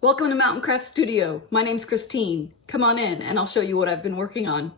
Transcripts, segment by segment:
Welcome to Mountain Craft Studio. My name's Christine. Come on in and I'll show you what I've been working on.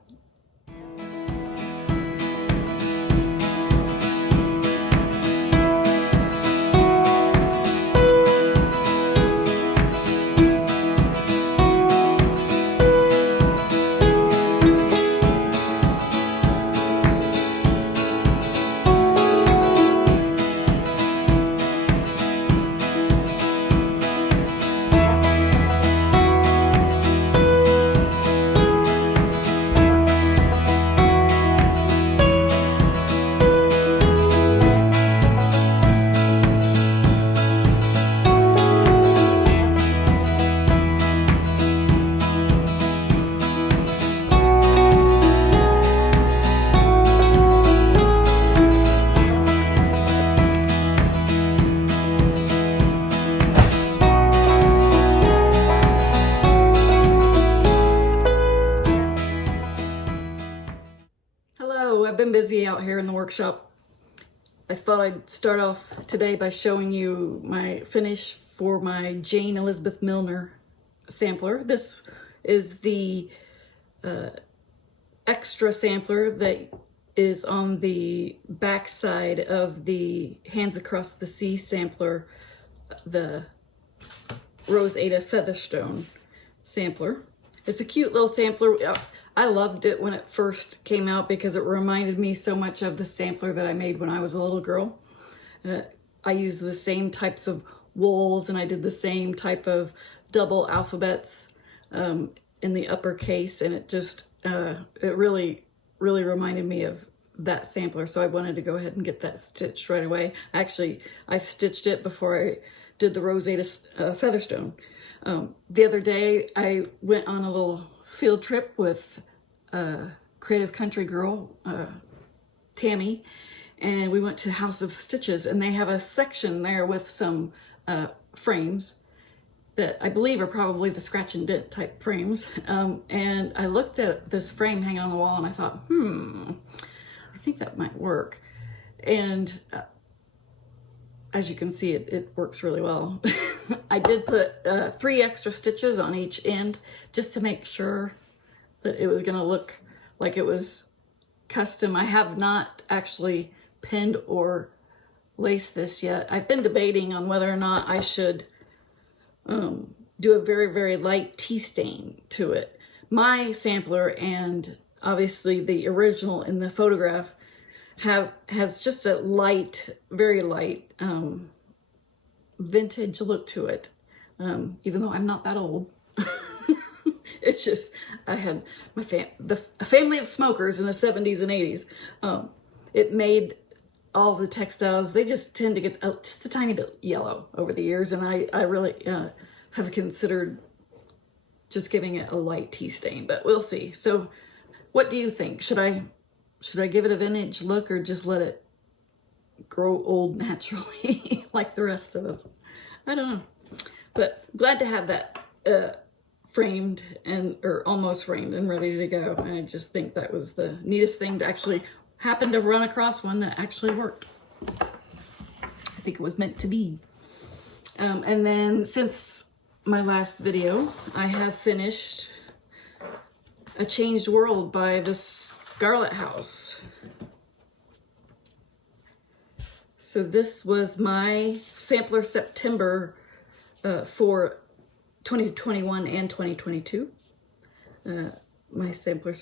Hello, I've been busy out here in the workshop. I thought I'd start off today by showing you my finish for my Jane Elizabeth Milner sampler. This is the extra sampler that is on the back side of the Hands Across the Sea sampler, the Rose Ada Featherstone sampler. It's a cute little sampler. I loved it when it first came out because it reminded me so much of the sampler that I made when I was a little girl. I used the same types of wools and I did the same type of double alphabets in the uppercase, and it just, it really reminded me of that sampler. So I wanted to go ahead and get that stitched right away. Actually, I've stitched it before I did the Rose Ada Featherstone. The other day I went on a little field trip with creative country girl, Tammy, and we went to House of Stitches, and they have a section there with some frames that I believe are probably the scratch and dent type frames. And I looked at this frame hanging on the wall and I thought, I think that might work. And as you can see, it works really well. I did put 3 extra stitches on each end just to make sure that it was gonna look like it was custom. I have not actually pinned or laced this yet. I've been debating on whether or not I should do a very light tea stain to it. My sampler and obviously the original in the photograph has just a light, very light vintage look to it, even though I'm not that old. It's just, I had a family of smokers in the 70s and 80s. It made all the textiles, they just tend to get just a tiny bit yellow over the years, and I really have considered just giving it a light tea stain, but we'll see. So what do you think? Should I give it a vintage look or just let it grow old naturally like the rest of us? I don't know. But glad to have that framed or almost framed and ready to go. And I just think that was the neatest thing to actually happen to run across one that actually worked. I think it was meant to be. And then since my last video, I have finished A Changed World by the Scarlet House. So this was my sampler September for 2021 and 2022. My sampler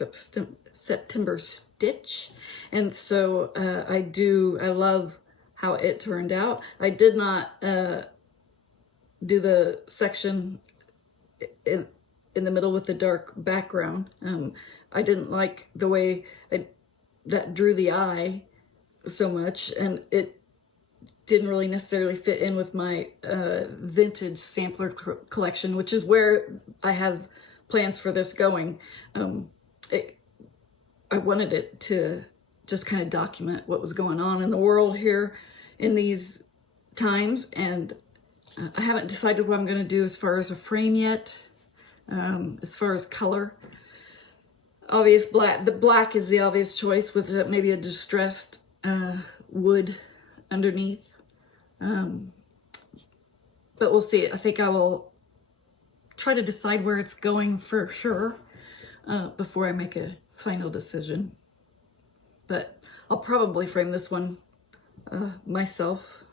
September stitch. And so I love how it turned out. I did not do the section in the middle with the dark background. I didn't like the way that drew the eye so much, and it didn't really necessarily fit in with my vintage sampler collection, which is where I have plans for this going. I wanted it to just kind of document what was going on in the world here in these times, and I haven't decided what I'm going to do as far as a frame yet. As far as color, the black is the obvious choice with maybe a distressed wood underneath. But we'll see. I think I will try to decide where it's going for sure before I make a final decision. But I'll probably frame this one myself.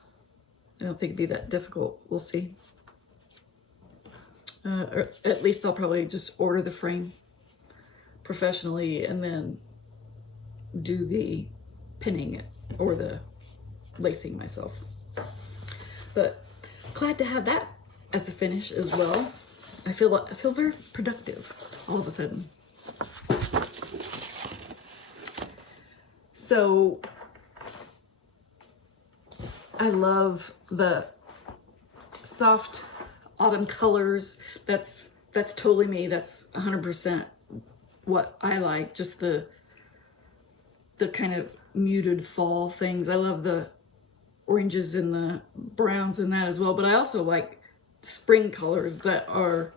I don't think it'd be that difficult. We'll see. Or at least I'll probably just order the frame professionally and then do the pinning or the lacing myself. But glad to have that as a finish as well. I feel very productive all of a sudden. So I love the soft autumn colors. That's totally me. That's 100% what I like. Just the kind of muted fall things. I love the oranges and the browns and that as well, but I also like spring colors that are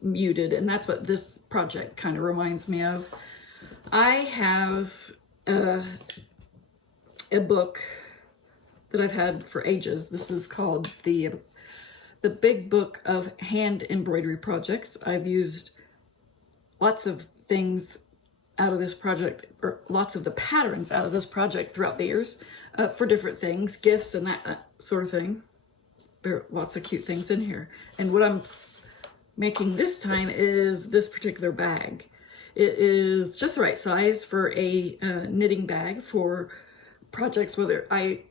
muted, and that's what this project kind of reminds me of. I have a book that I've had for ages. This is called the Big Book of Hand Embroidery Projects. I've used lots of things out of this project, or lots of the patterns out of this project throughout the years for different things, gifts and that sort of thing. There are lots of cute things in here. And what I'm making this time is this particular bag. It is just the right size for a knitting bag for projects, whether I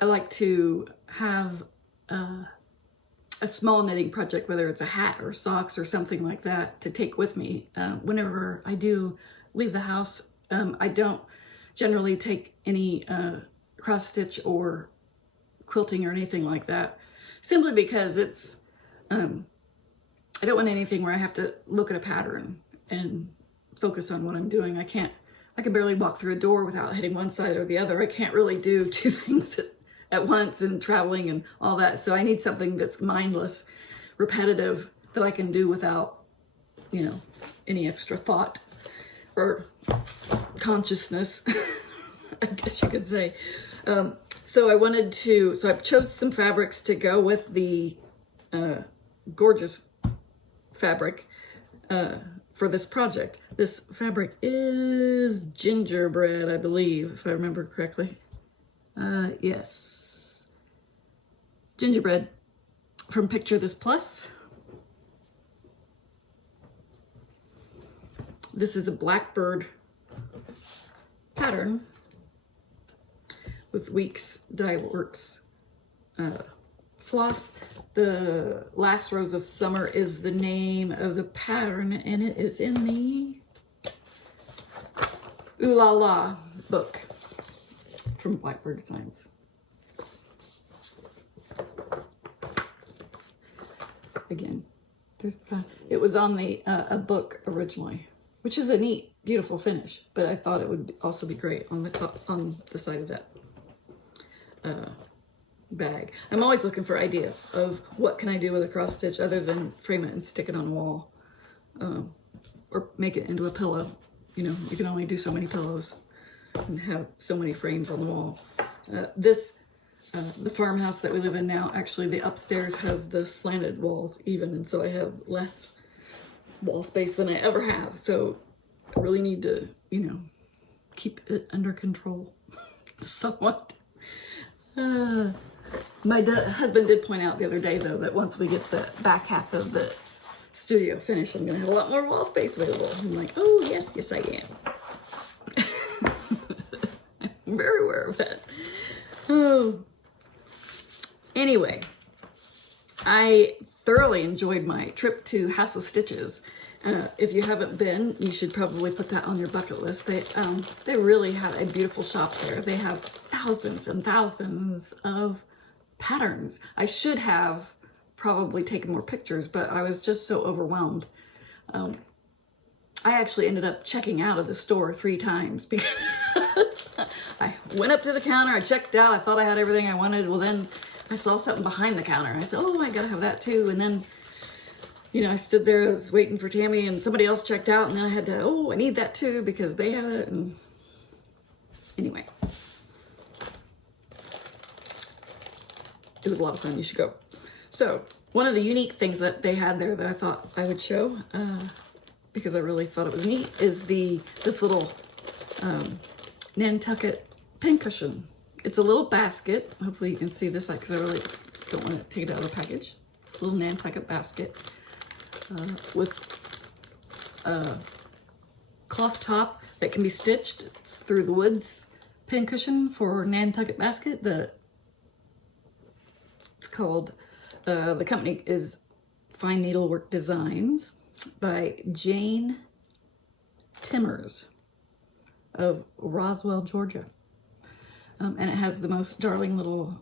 like to have a small knitting project, whether it's a hat or socks or something like that, to take with me whenever I do leave the house. I don't generally take any cross stitch or quilting or anything like that, simply because it's I don't want anything where I have to look at a pattern and focus on what I'm doing. I can barely walk through a door without hitting one side or the other. I can't really do two things at once and traveling and all that. So I need something that's mindless, repetitive, that I can do without, you know, any extra thought or consciousness, I guess you could say. So I chose some fabrics to go with the gorgeous fabric for this project. This fabric is gingerbread, I believe, if I remember correctly. Yes. Gingerbread from Picture This Plus. This is a blackbird pattern with Weeks Dye Works floss. The Last Rose of Summer is the name of the pattern, and it is in the Ooh La La book from Blackbird Designs. Again, it was on the a book originally, which is a neat, beautiful finish, but I thought it would also be great on the top, on the side of that bag. I'm always looking for ideas of what can I do with a cross stitch other than frame it and stick it on a wall, or make it into a pillow. You know, you can only do so many pillows and have so many frames on the wall. The farmhouse that we live in now, actually the upstairs has the slanted walls even, and so I have less wall space than I ever have. So I really need to, you know, keep it under control somewhat. My husband did point out the other day, though, that once we get the back half of the studio finished, I'm going to have a lot more wall space available. I'm like, oh, yes, I am. I'm very aware of that. Oh. Anyway, I thoroughly enjoyed my trip to House of Stitches. If you haven't been, you should probably put that on your bucket list. They really have a beautiful shop there. They have thousands and thousands of patterns. I should have probably taken more pictures, but I was just so overwhelmed. I actually ended up checking out of the store 3 times because I went up to the counter, I checked out, I thought I had everything I wanted. Well, then I saw something behind the counter. I said, oh, I gotta have that too. And then, you know, I stood there, I was waiting for Tammy, and somebody else checked out, and then I had to, oh, I need that too because they have it. And anyway, it was a lot of fun. You should go. So One of the unique things that they had there that I thought I would show, because I really thought it was neat, is this little Nantucket pincushion. It's a little basket. Hopefully you can see this because I really don't want to take it out of the package. It's a little Nantucket basket with a cloth top that can be stitched. It's through the woods pincushion for Nantucket basket. It's called, the company is Fine Needlework Designs by Jane Timmers of Roswell, Georgia. And it has the most darling little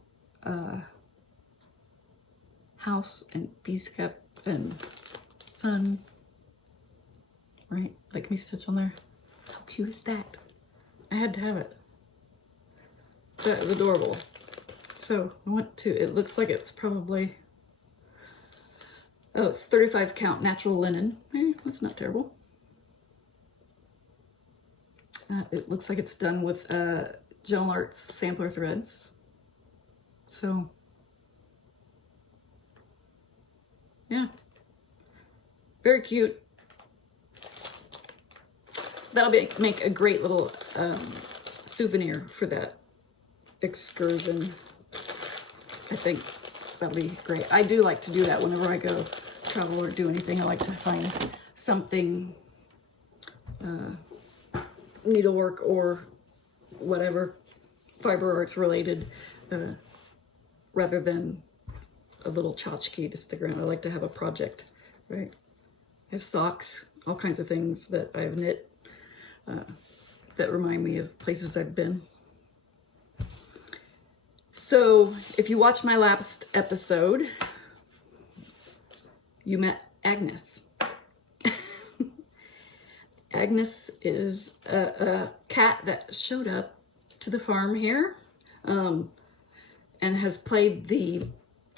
house and bees kept and sun, right? That can be stitched on there. How cute is that? I had to have it. That is adorable. So I went to, it looks like it's probably, oh, it's 35 count natural linen. That's not terrible. It looks like it's done with General Arts sampler threads. So, yeah, very cute. That'll make a great little souvenir for that excursion. I think that'll be great. I do like to do that whenever I go travel or do anything. I like to find something needlework or whatever fiber arts related, rather than a little tchotchke to stick around. I like to have a project, right? I have socks, all kinds of things that I've knit that remind me of places I've been. So if you watched my last episode, you met Agnes. Agnes is a cat that showed up to the farm here and has played the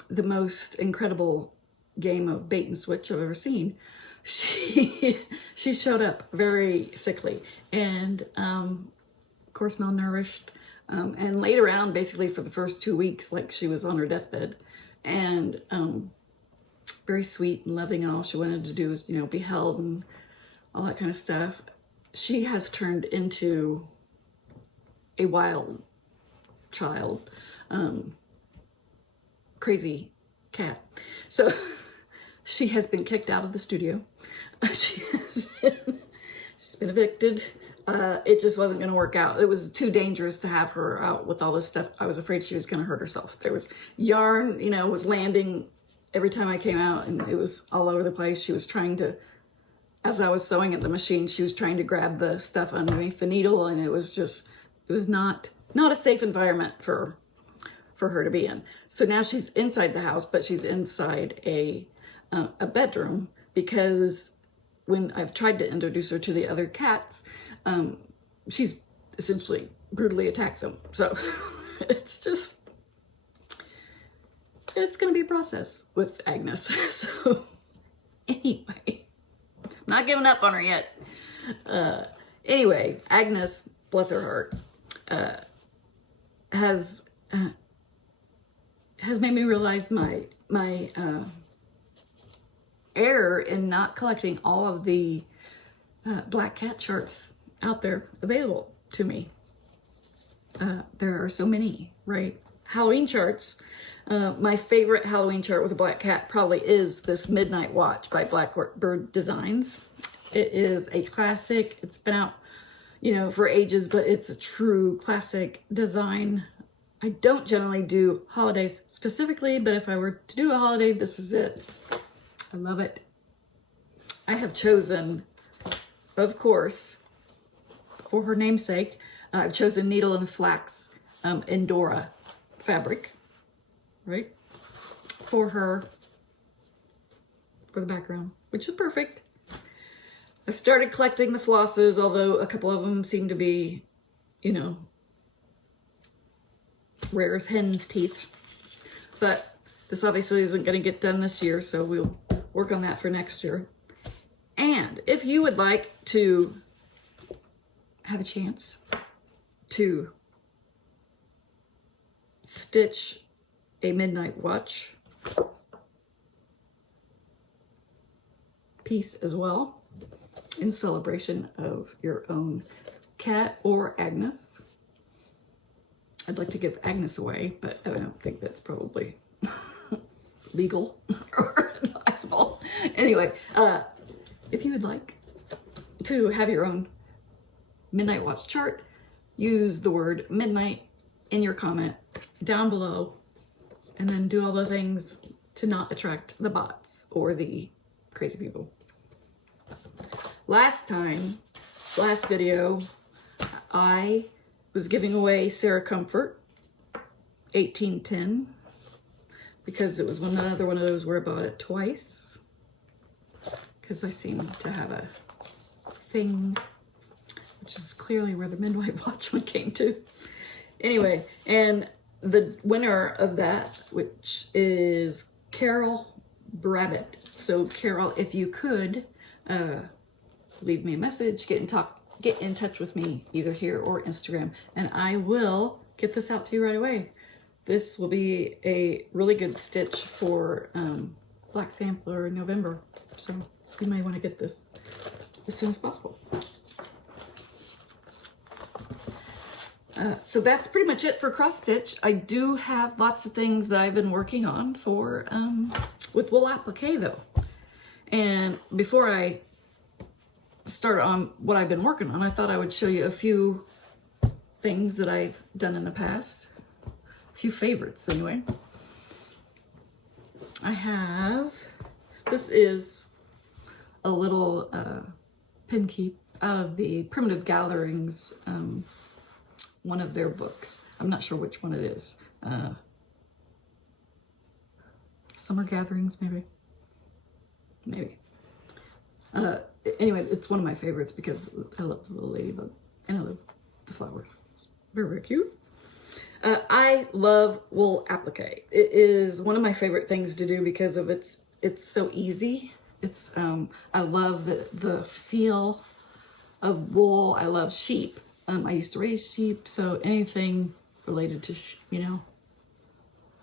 most incredible game of bait and switch I've ever seen. She showed up very sickly and of course malnourished, and laid around basically for the first 2 weeks like she was on her deathbed, and very sweet and loving, and all she wanted to do was, you know, be held and all that kind of stuff. She has turned into a wild child, crazy cat. So she has been kicked out of the studio. She's been evicted. It just wasn't going to work out. It was too dangerous to have her out with all this stuff. I was afraid she was going to hurt herself. There was yarn, you know, was landing every time I came out, and it was all over the place. She was trying to, as I was sewing at the machine, she was trying to grab the stuff underneath the needle, and it was not a safe environment for her to be in. So now she's inside the house, but she's inside a bedroom, because when I've tried to introduce her to the other cats, she's essentially brutally attacked them. So it's going to be a process with Agnes. So anyway, I'm not giving up on her yet. Anyway, Agnes, bless her heart, has made me realize my error in not collecting all of the black cat charts out there available to me. There are so many, right? Halloween charts. My favorite Halloween chart with a black cat probably is this Midnight Watch by Blackbird Designs. It is a classic. It's been out, you know, for ages, but it's a true classic design. I don't generally do holidays specifically, but if I were to do a holiday, this is it. I love it. I have chosen, of course, for her namesake, I've chosen needle and flax Endora fabric, right? For the background, which is perfect. I started collecting the flosses, although a couple of them seem to be, you know, rare as hen's teeth. But this obviously isn't going to get done this year, so we'll work on that for next year. And if you would like to have a chance to stitch a midnight watch piece as well, in celebration of your own cat or Agnes. I'd like to give Agnes away, but I don't think that's probably legal or advisable. Anyway, if you would like to have your own Midnight Watch chart, use the word midnight in your comment down below, and then do all the things to not attract the bots or the crazy people. Last video, I was giving away Sarah Comfort 1810 because it was another one of those where I bought it twice, because I seem to have a thing, which is clearly where the Midnight Watch one came to. Anyway, and the winner of that, which is Carol Brabbit. So Carol, if you could leave me a message, get in touch with me either here or Instagram, and I will get this out to you right away. This will be a really good stitch for Black Sampler in November, so you may want to get this as soon as possible. So that's pretty much it for cross stitch. I do have lots of things that I've been working on for with wool applique though. And before I start on what I've been working on, I thought I would show you a few things that I've done in the past. A few favorites anyway. I have, this is a little pin keep out of the Primitive Gatherings, one of their books. I'm not sure which one it is. Summer Gatherings, maybe? Maybe. Anyway, it's one of my favorites because I love the little ladybug and I love the flowers. Very, very cute. I love wool applique. It is one of my favorite things to do because of it's so easy. It's I love the feel of wool. I love sheep. I used to raise sheep, so anything related to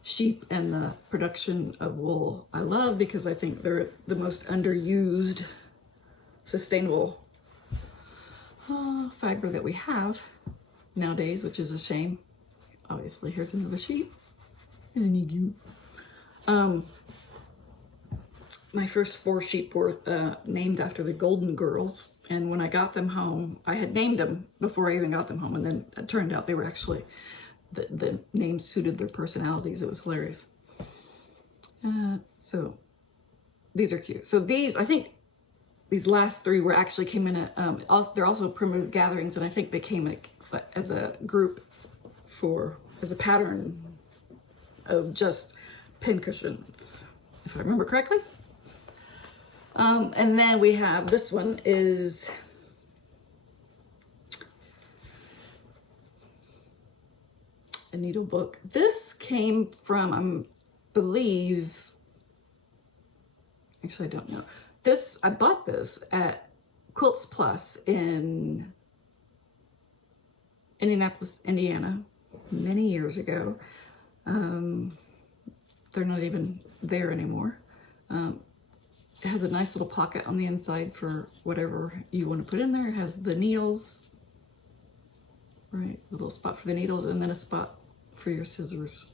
sheep and the production of wool I love, because I think they're the most underused sustainable fiber that we have nowadays, which is a shame. Obviously, here's another sheep. Isn't he cute? My first 4 sheep were named after the Golden Girls, and when I got them home, I had named them before I even got them home, and then it turned out they were actually, the names suited their personalities. It was hilarious. So these are cute. So these, I think these last 3 were actually came in at, they're also Primitive Gatherings, and I think they came as a group as a pattern of just pin cushions, if I remember correctly. And then we have, this one is a needle book. This came from, I believe, actually I don't know. I bought this at Quilts Plus in Indianapolis, Indiana, many years ago. They're not even there anymore. It has a nice little pocket on the inside for whatever you want to put in there. It has the needles, right? A little spot for the needles, and then a spot for your scissors.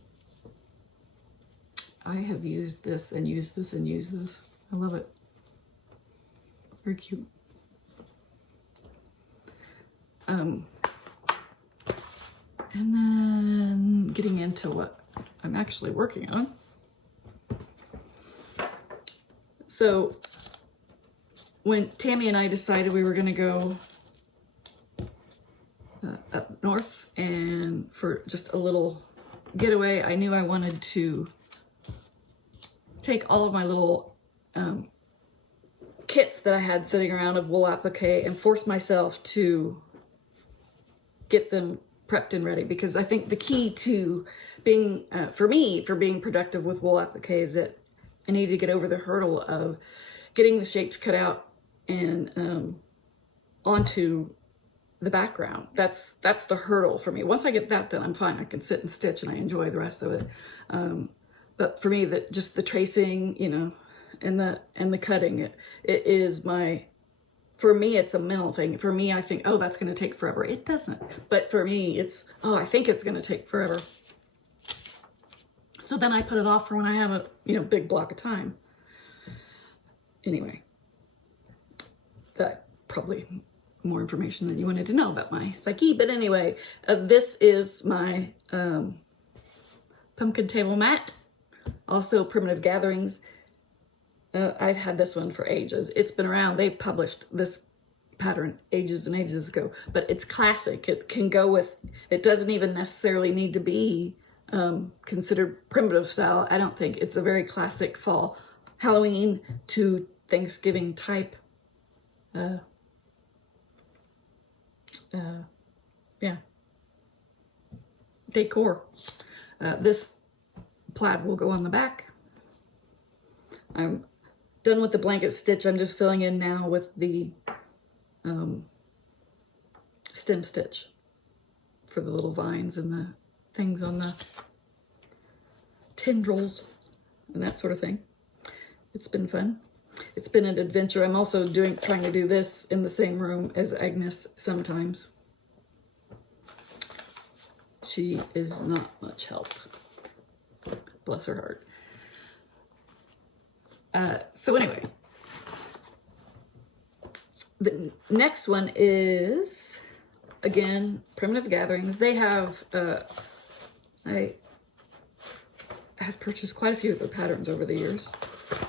I have used this and used this and used this. I love it. Very cute. And then getting into what I'm actually working on. So when Tammy and I decided we were going to go up north and for just a little getaway, I knew I wanted to take all of my little kits that I had sitting around of wool applique and force myself to get them prepped and ready, because I think the key to being, for being productive with wool applique is that I need to get over the hurdle of getting the shapes cut out and onto the background. That's the hurdle for me. Once I get that done, I'm fine. I can sit and stitch and I enjoy the rest of it. But for me, just the tracing, and the cutting. It is for me, it's a mental thing. For me, I think, oh, that's going to take forever. It doesn't. But for me, it's, oh, I think it's going to take forever. So then I put it off for when I have a, big block of time. Anyway, that probably more information than you wanted to know about my psyche. But anyway, this is my pumpkin table mat. Also Primitive Gatherings. I've had this one for ages. It's been around. They've published this pattern ages and ages ago, but it's classic. It can go with, it doesn't even necessarily need to be considered primitive style. I don't think. It's a very classic fall, Halloween to Thanksgiving type decor. This plaid will go on the back. I'm done with the blanket stitch. I'm just filling in now with the stem stitch for the little vines and the things on the tendrils and that sort of thing. It's been fun. It's been an adventure. I'm also trying to do this in the same room as Agnes sometimes. She is not much help. Bless her heart. So anyway, the next one is, again, Primitive Gatherings. They have, I have purchased quite a few of their patterns over the years.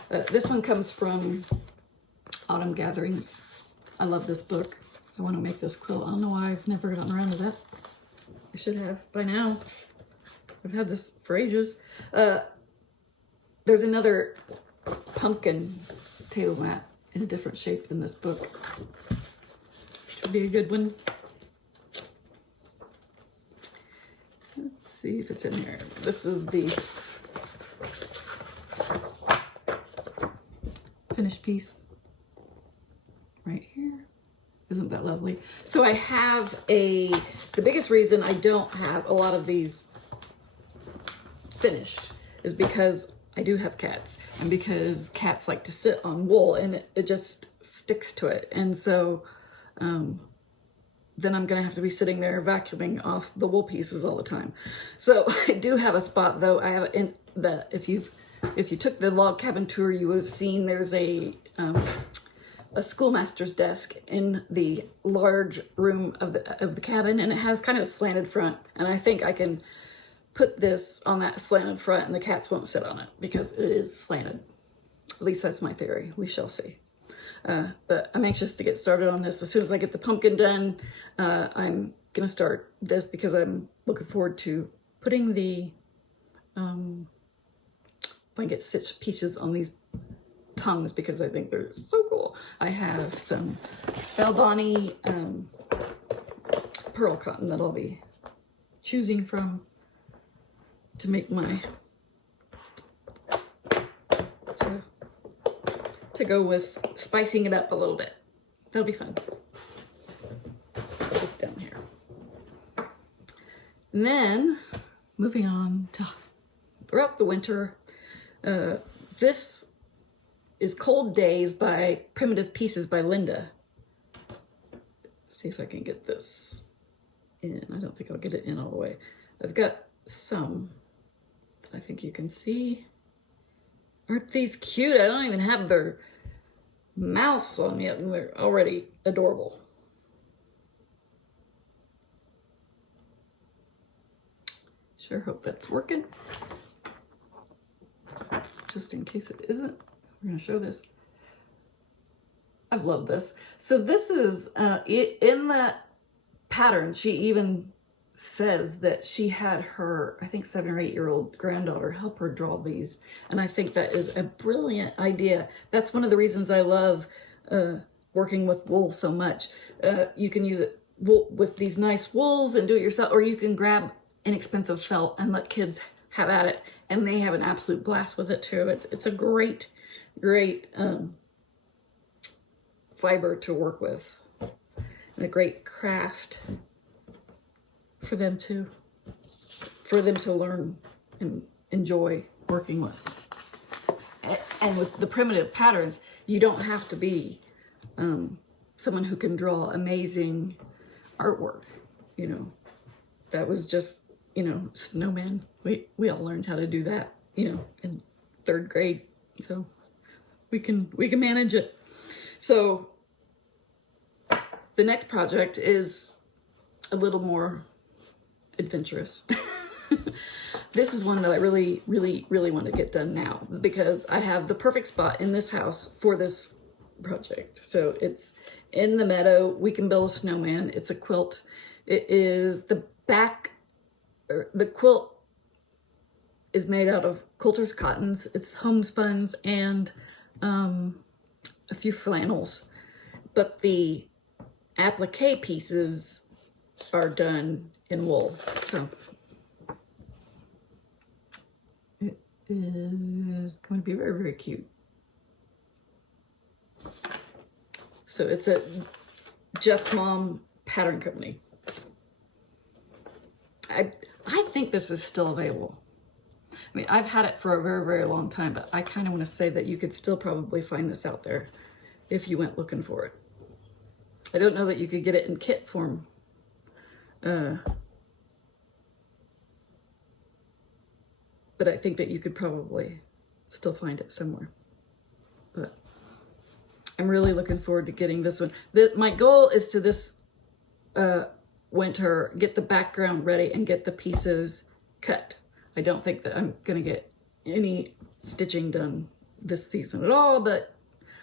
This one comes from Autumn Gatherings. I love this book. I want to make this quilt. I don't know why I've never gotten around to that. I should have by now. I've had this for ages. There's another pumpkin table mat in a different shape than this book, which would be a good one. Let's see if it's in here. This is the finished piece right here. Isn't that lovely? So I have the biggest reason I don't have a lot of these finished is because I do have cats, and because cats like to sit on wool and it just sticks to it. And so then I'm gonna have to be sitting there vacuuming off the wool pieces all the time. So I do have a spot though. I have in the, if you took the log cabin tour, you would have seen there's a schoolmaster's desk in the large room of the cabin, and it has kind of a slanted front, and I think I can put this on that slanted front and the cats won't sit on it because it is slanted. At least that's my theory. We shall see. But I'm anxious to get started on this. As soon as I get the pumpkin done, I'm gonna start this because I'm looking forward to putting the blanket stitch pieces on these tongues because I think they're so cool. I have some Baldani pearl cotton that I'll be choosing from to make my, to go with spicing it up a little bit. That'll be fun. Put this down here. And then moving on to throughout the winter, this is Cold Days by Primitive Pieces by Lynda. Let's see if I can get this in. I don't think I'll get it in all the way. I've got some that I think you can see. Aren't these cute? I don't even have their mouths on yet and they're already adorable. Sure hope that's working. Just in case it isn't, we're gonna show this. I've loved this. So this is, in that pattern, she even says that she had her, I think 7 or 8 year old granddaughter help her draw these. And I think that is a brilliant idea. That's one of the reasons I love working with wool so much. You can use it with these nice wools and do it yourself, or you can grab inexpensive felt and let kids have at it. And they have an absolute blast with it too. It's a great fiber to work with and a great craft for them to learn and enjoy working with. and with the primitive patterns, you don't have to be someone who can draw amazing artwork. You know, that was just, you know, snowman. We all learned how to do that, you know, in 3rd grade. So we can manage it. So the next project is a little more adventurous. This is one that I really want to get done now, because I have the perfect spot in this house for this project. So it's in the meadow. We can build a snowman. It's a quilt. It is the quilt is made out of quilter's cottons. It's homespuns and a few flannels, but the applique pieces are done in wool. So it is going to be very cute. So it's a Geoff's Mom Pattern Company. I think this is still available. I mean, I've had it for a very long time, but I kind of want to say that you could still probably find this out there if you went looking for it. I don't know that you could get it in kit form. But I think that you could probably still find it somewhere. But I'm really looking forward to getting this one. My goal is to this winter, get the background ready and get the pieces cut. I don't think that I'm gonna get any stitching done this season at all, but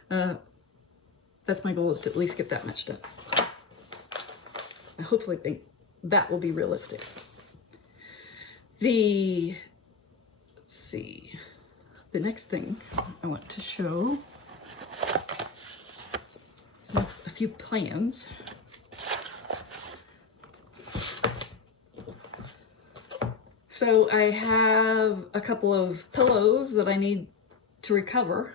that's my goal, is to at least get that much done. I hopefully think that will be realistic. Let's see, the next thing I want to show is a few plans. So I have a couple of pillows that I need to recover.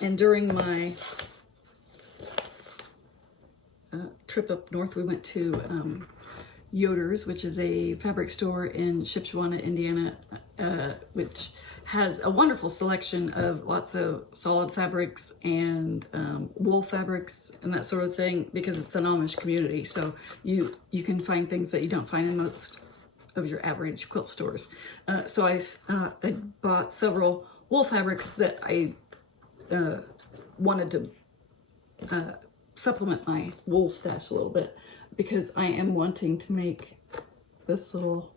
And during my trip up north, we went to Yoder's, which is a fabric store in Shipshewana, Indiana, which has a wonderful selection of lots of solid fabrics and wool fabrics and that sort of thing, because it's an Amish community. So you can find things that you don't find in most of your average quilt stores. So I bought several wool fabrics that I wanted to supplement my wool stash a little bit, because I am wanting to make this little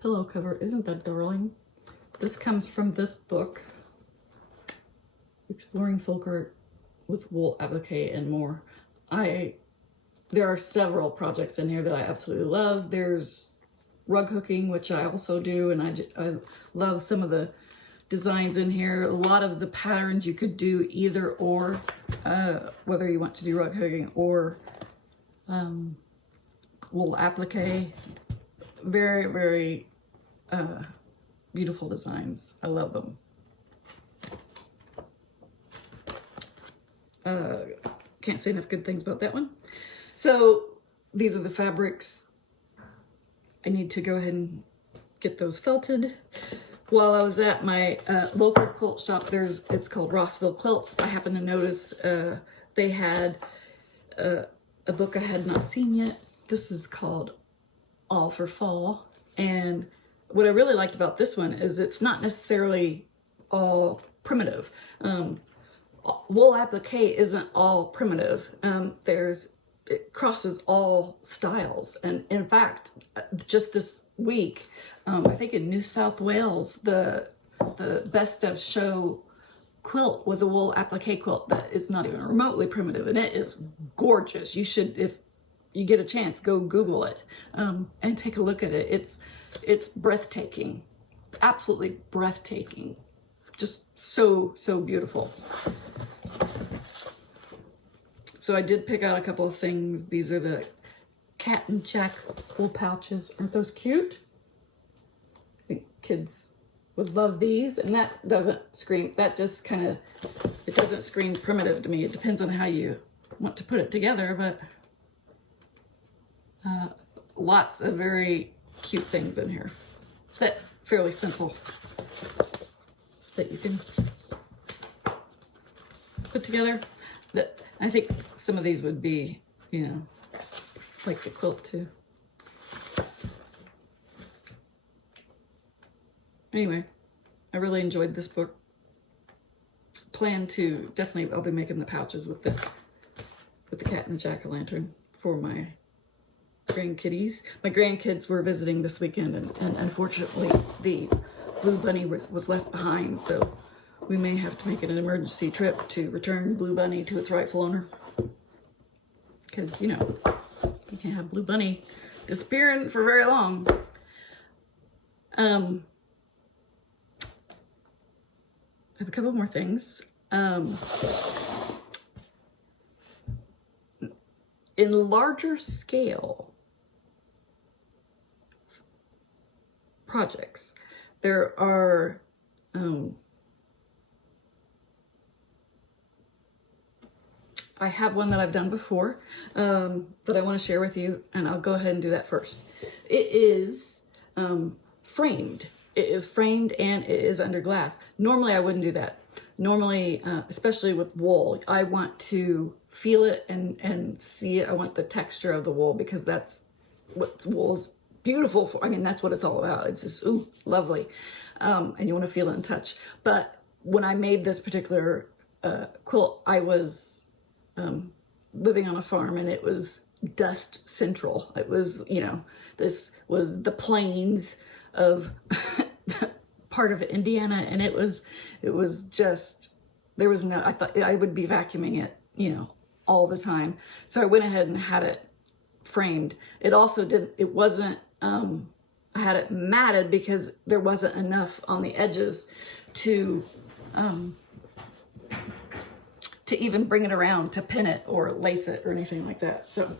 pillow cover. Isn't that darling? This comes from this book, Exploring Folk Art with Wool Applique and More. There are several projects in here that I absolutely love. There's rug hooking, which I also do, and I love some of the designs in here. A lot of the patterns you could do either or, whether you want to do rug hooking or wool applique. Very beautiful designs. I love them. Can't say enough good things about that one. So these are the fabrics. I need to go ahead and get those felted. While I was at my local quilt shop, it's called Rossville Quilts. I happened to notice they had a book I had not seen yet. This is called All for Fall. And what I really liked about this one is it's not necessarily all primitive. Wool applique isn't all primitive. It crosses all styles. And in fact, just this week, I think in New South Wales, the Best of Show quilt was a wool applique quilt that is not even remotely primitive, and it is gorgeous. You should, if you get a chance, go Google it and take a look at it. It's breathtaking, absolutely breathtaking, just so beautiful. So I did pick out a couple of things. These are the cat and jack wool pouches. Aren't those cute? I think kids would love these, and that doesn't scream, that just kind of, it doesn't scream primitive to me. It depends on how you want to put it together, but lots of very cute things in here, but fairly simple. that you can put together. That I think some of these would be, you know, like the quilt too. Anyway, I really enjoyed this book. Plan to definitely, I'll be making the pouches with the cat and the jack-o'-lantern for my grandkitties. My grandkids were visiting this weekend, and unfortunately the Blue Bunny was left behind, so we may have to make it an emergency trip to return Blue Bunny to its rightful owner. Because, you know, you can't have Blue Bunny disappearing for very long. I have a couple more things. In larger scale projects, there are I have one that I've done before that I want to share with you, and I'll go ahead and do that first. It is framed. It is framed and it is under glass. Normally I wouldn't do that. Normally, especially with wool, I want to feel it and see it. I want the texture of the wool, because that's what wool is beautiful for. I mean, that's what it's all about. It's just, ooh, lovely. And you want to feel it and touch. But when I made this particular quilt, I was living on a farm, and it was dust central. It was, you know, this was the plains of part of Indiana, and it was just, there was no, I thought I would be vacuuming it, you know, all the time. So I went ahead and had it framed. It also didn't, it wasn't, I had it matted because there wasn't enough on the edges to even bring it around to pin it or lace it or anything like that. So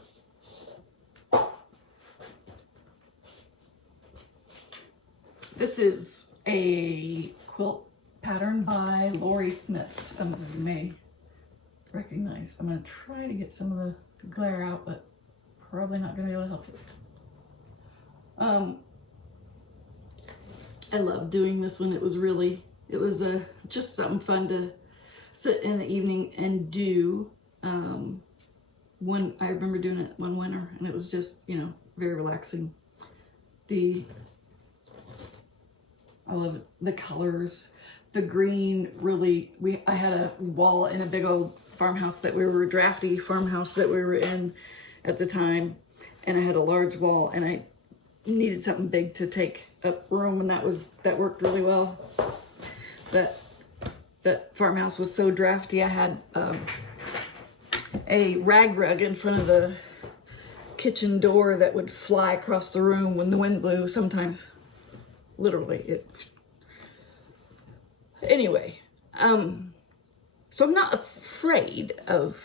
this is a quilt pattern by Lori Smith. Some of you may recognize. I'm going to try to get some of the glare out, but probably not going to be able to help you. I love doing this one. It was just something fun to sit in the evening and do. I remember doing it one winter, and it was just, you know, very relaxing. I love it. The colors, the green, really, I had a wall in a big old farmhouse drafty farmhouse that we were in at the time, and I had a large wall, and I needed something big to take up room, and that worked really well. That farmhouse was so drafty. I had a rag rug in front of the kitchen door that would fly across the room when the wind blew. Sometimes, literally, Anyway, so I'm not afraid of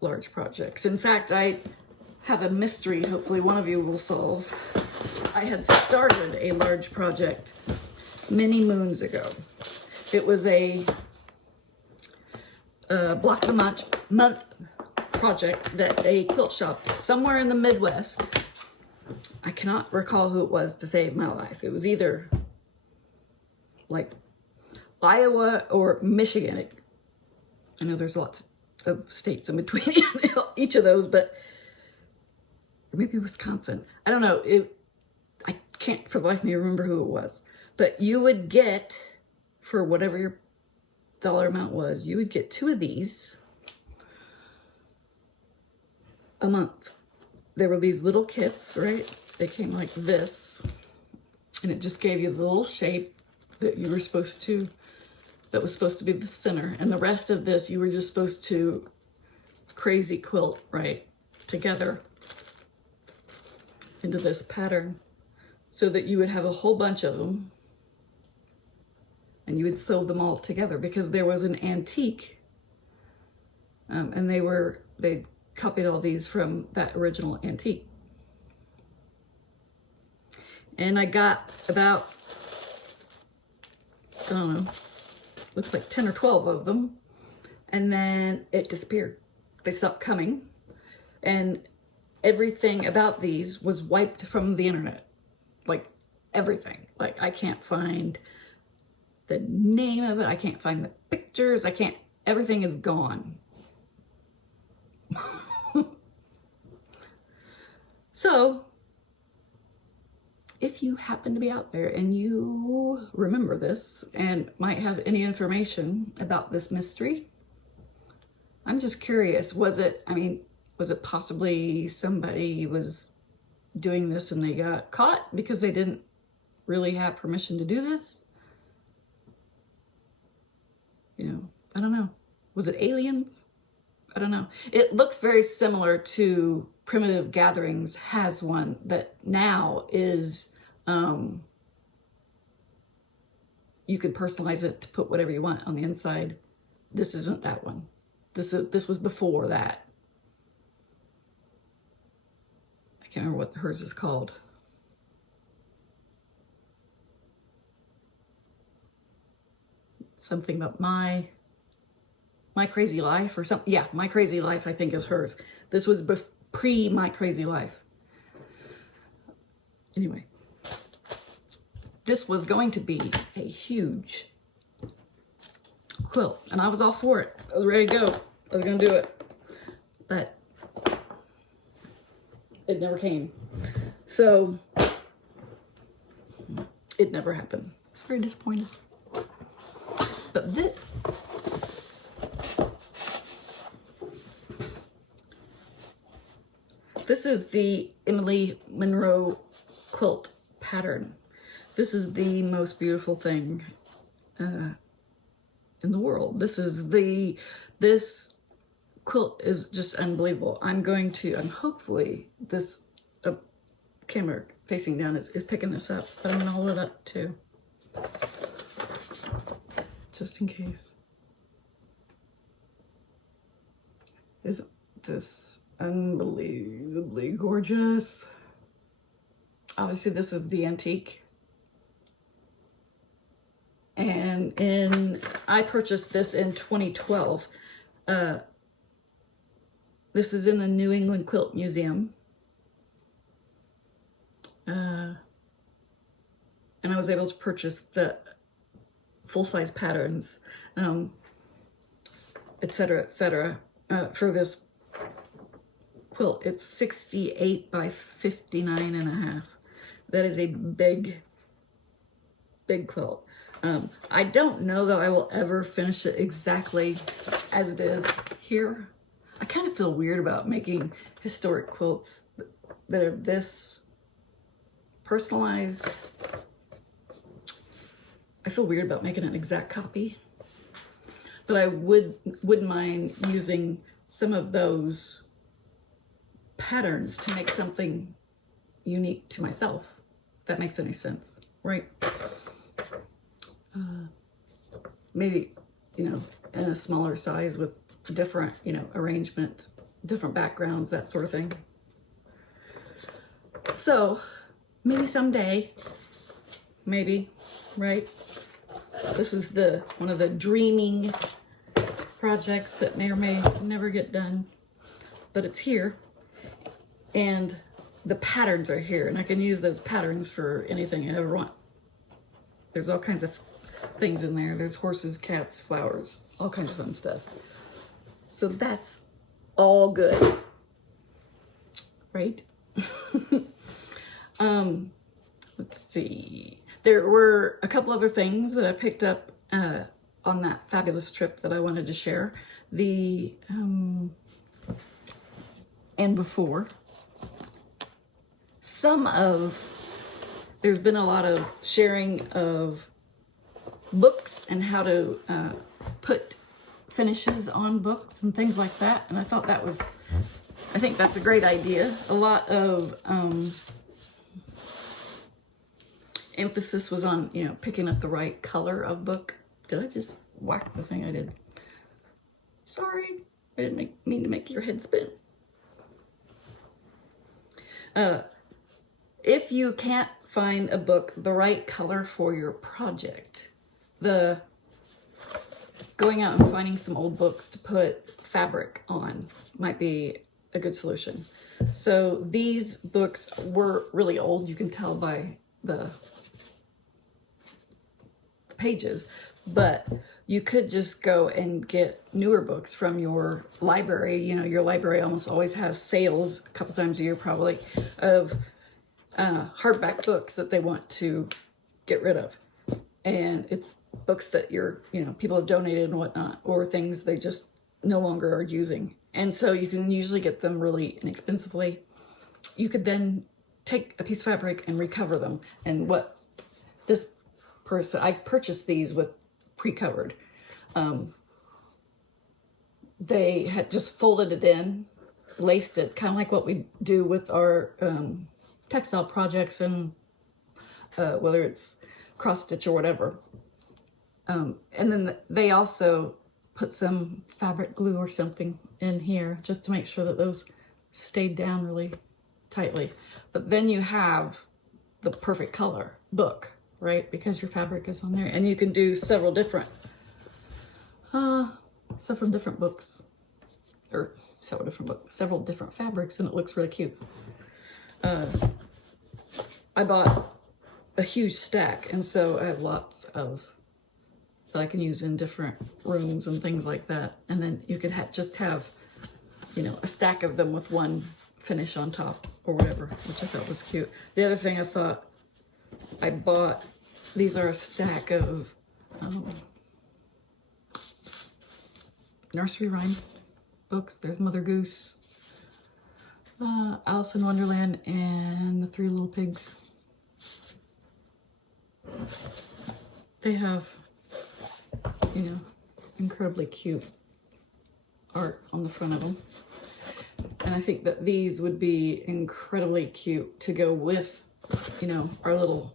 large projects. In fact, I have a mystery hopefully one of you will solve. I had started a large project many moons ago. It was a block of the month project that a quilt shop somewhere in the Midwest, I cannot recall who it was to save my life. It was either like Iowa or Michigan. I know there's lots of states in between each of those, but or maybe Wisconsin. I don't know. I can't for the life of me remember who it was. But you would get, for whatever your dollar amount was, you would get 2 of these a month. There were these little kits, right? They came like this, and it just gave you the little shape that you were supposed to, that was supposed to be the center, and the rest of this you were just supposed to crazy quilt right together into this pattern, so that you would have a whole bunch of them, and you would sew them all together, because there was an antique, and they copied all these from that original antique. And I got about, I don't know, looks like 10 or 12 of them, and then it disappeared. They stopped coming, and everything about these was wiped from the internet. Like everything. Like I can't find the name of it. I can't find the pictures. I can't, everything is gone. So, if you happen to be out there and you remember this and might have any information about this mystery, I'm just curious, was it possibly somebody was doing this and they got caught because they didn't really have permission to do this? You know, I don't know. Was it aliens? I don't know. It looks very similar to Primitive Gatherings has one that now is, you can personalize it to put whatever you want on the inside. This isn't that one. This was before that. I can't remember what hers is called. Something about my Crazy Life or something. Yeah, My Crazy Life, I think, is hers. This was pre My Crazy Life. Anyway, this was going to be a huge quilt, and I was all for it. I was ready to go. I was gonna do it, but it never came. So it never happened. I was very disappointed. But this is the Emily Monroe quilt pattern. This is the most beautiful thing in the world. This quilt is just unbelievable. I'm hopefully this camera facing down is picking this up, but I'm gonna hold it up too, just in case. Isn't this unbelievably gorgeous? Obviously this is the antique, and I purchased this in 2012. This is in the New England Quilt Museum, and I was able to purchase the full-size patterns, etc., for this quilt. It's 68 by 59 and a half. That is a big quilt. I don't know that I will ever finish it exactly as it is here. I kind of feel weird about making historic quilts that are this personalized. I feel weird about making an exact copy, but I wouldn't mind using some of those patterns to make something unique to myself, if that makes any sense, right? Maybe, you know, in a smaller size with different, you know, arrangement, different backgrounds, that sort of thing. So maybe someday, maybe, right? This is one of the dreaming projects that may or may never get done, but it's here, and the patterns are here, and I can use those patterns for anything I ever want. There's all kinds of things in there. There's horses, cats, flowers, all kinds of fun stuff. So that's all good, right? Let's see. There were a couple other things that I picked up on that fabulous trip that I wanted to share. And before. There's been a lot of sharing of books and how to put finishes on books and things like that. And I thought I think that's a great idea. A lot of emphasis was on, you know, picking up the right color of book. Did I just whack the thing I did? Sorry, I didn't mean to make your head spin. If you can't find a book the right color for your project, going out and finding some old books to put fabric on might be a good solution. So these books were really old. You can tell by the pages, but you could just go and get newer books from your library. You know, your library almost always has sales a couple times a year probably of hardback books that they want to get rid of. And it's books that people have donated and whatnot, or things they just no longer are using. And so you can usually get them really inexpensively. You could then take a piece of fabric and recover them. And what this person, I've purchased these with pre-covered. They had just folded it in, laced it, kind of like what we do with our textile projects, and whether it's cross stitch or whatever. And then they also put some fabric glue or something in here just to make sure that those stayed down really tightly. But then you have the perfect color book, right? Because your fabric is on there, and you can do several different books, or several different fabrics, and it looks really cute. I bought a huge stack, and so I have lots of that I can use in different rooms and things like that. And then you could just have, a stack of them with one finish on top or whatever, which I thought was cute. The other thing I thought I bought, these are a stack of nursery rhyme books. There's Mother Goose, Alice in Wonderland, and the Three Little Pigs. They have, incredibly cute art on the front of them. And I think that these would be incredibly cute to go with, our little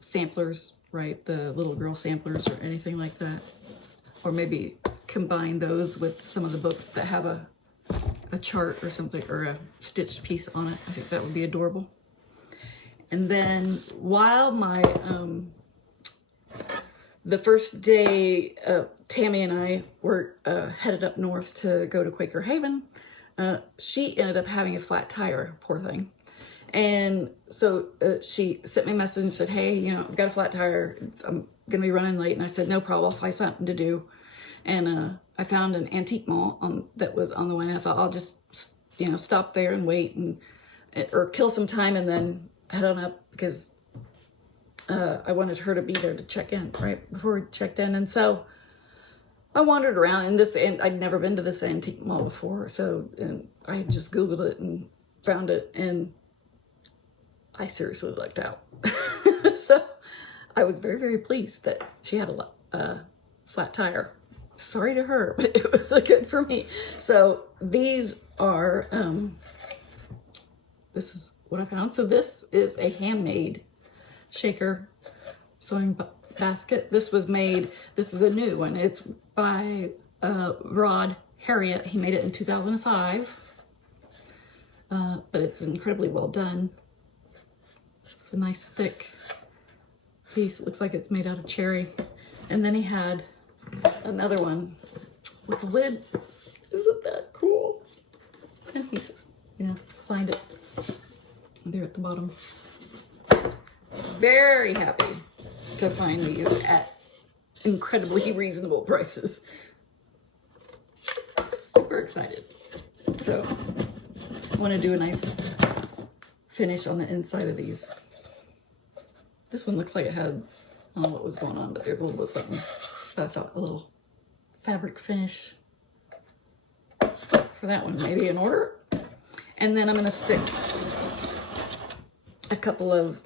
samplers, right? The little girl samplers or anything like that. Or maybe combine those with some of the books that have a chart or something, or a stitched piece on it. I think that would be adorable. And then while the first day, Tammy and I were headed up north to go to Quaker Haven, she ended up having a flat tire, poor thing. And so she sent me a message and said, hey, I've got a flat tire. I'm going to be running late. And I said, no problem. I'll find something to do. And I found an antique mall that was on the way. And I thought I'll just, stop there and wait or kill some time and then head on up, because I wanted her to be there to check in right before we checked in. And so I wandered around, and I'd never been to this antique mall before. And I just Googled it and found it, and I seriously lucked out. So I was very, very pleased that she had a flat tire. Sorry to her, but it was good for me. So these are, this is what I found. So this is a handmade shaker sewing basket. This is a new one. It's by Rod Harriet. He made it in 2005, but it's incredibly well done. It's a nice thick piece. It looks like it's made out of cherry. And then he had another one with a lid. Isn't that cool? And he's, signed it there at the bottom. Very happy to find these at incredibly reasonable prices. Super excited. So I want to do a nice finish on the inside of these. This one looks like it had, I don't know what was going on, but there's a little bit of something. But I thought a little fabric finish for that one, maybe in order. And then I'm going to stick a couple of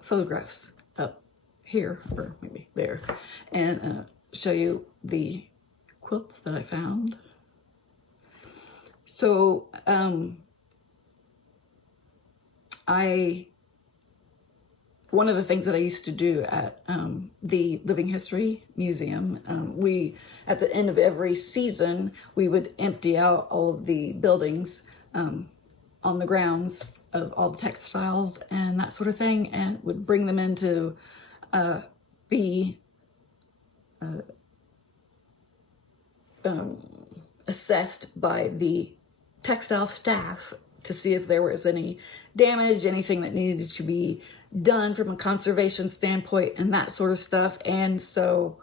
photographs up here, or maybe there, and show you the quilts that I found. So one of the things that I used to do at the Living History Museum, at the end of every season, we would empty out all of the buildings on the grounds of all the textiles and that sort of thing, and would bring them in to be assessed by the textile staff to see if there was any damage, anything that needed to be done from a conservation standpoint and that sort of stuff. And so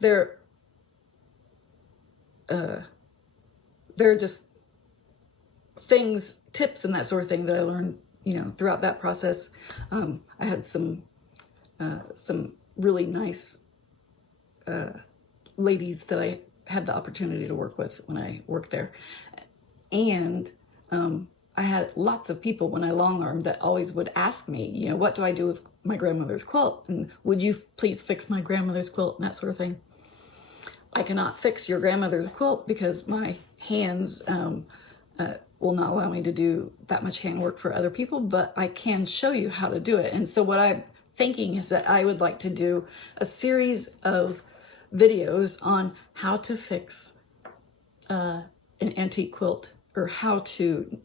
there are just things, tips and that sort of thing that I learned, you know, throughout that process. I had some really nice ladies that I had the opportunity to work with when I worked there. And I had lots of people when I long armed that always would ask me, you know, what do I do with my grandmother's quilt? And would you please fix my grandmother's quilt and that sort of thing. I cannot fix your grandmother's quilt because my hands will not allow me to do that much handwork for other people, but I can show you how to do it. And so what I'm thinking is that I would like to do a series of videos on how to fix an antique quilt, or how to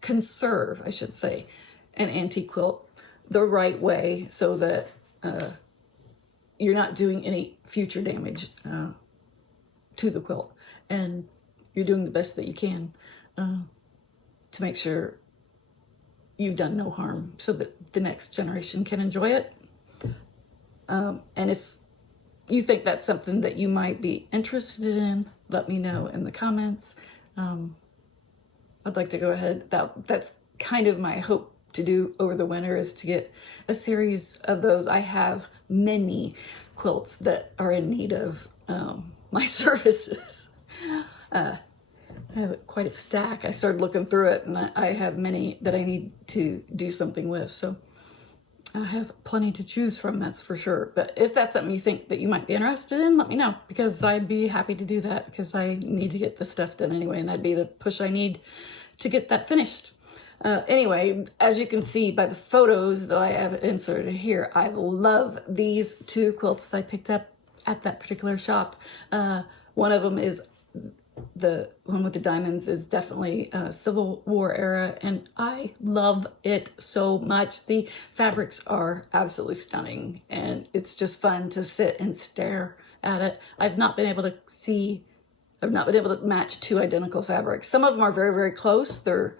conserve, I should say, an antique quilt the right way so that you're not doing any future damage to the quilt, and you're doing the best that you can to make sure you've done no harm so that the next generation can enjoy it. And if you think that's something that you might be interested in, let me know in the comments. I'd like to go ahead. That's kind of my hope to do over the winter, is to get a series of those. I have many quilts that are in need of my services. I have quite a stack. I started looking through it, and I have many that I need to do something with. So I have plenty to choose from, that's for sure. But if that's something you think that you might be interested in, let me know, because I'd be happy to do that, because I need to get the stuff done anyway, and that'd be the push I need to get that finished. Anyway, as you can see by the photos that I have inserted here, I love these two quilts that I picked up at that particular shop. One of them is the one with the diamonds, is definitely Civil War era, and I love it so much. The fabrics are absolutely stunning, and it's just fun to sit and stare at it. I've not been able to match two identical fabrics. Some of them are very, very close. They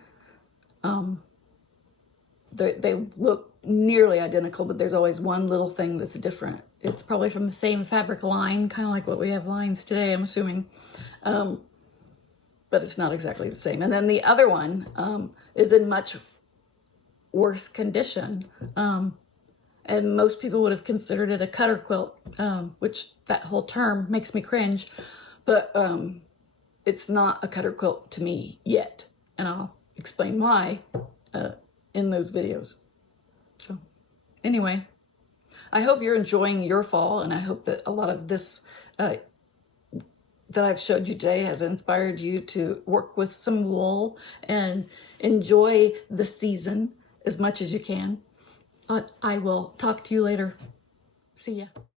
look nearly identical, but there's always one little thing that's different. It's probably from the same fabric line, kind of like what we have lines today, I'm assuming. But it's not exactly the same. And then the other one is in much worse condition. And most people would have considered it a cutter quilt, which that whole term makes me cringe. But it's not a cutter quilt to me yet. And I'll explain why in those videos. So anyway, I hope you're enjoying your fall, and I hope that a lot of this that I've showed you today has inspired you to work with some wool and enjoy the season as much as you can. I will talk to you later. See ya.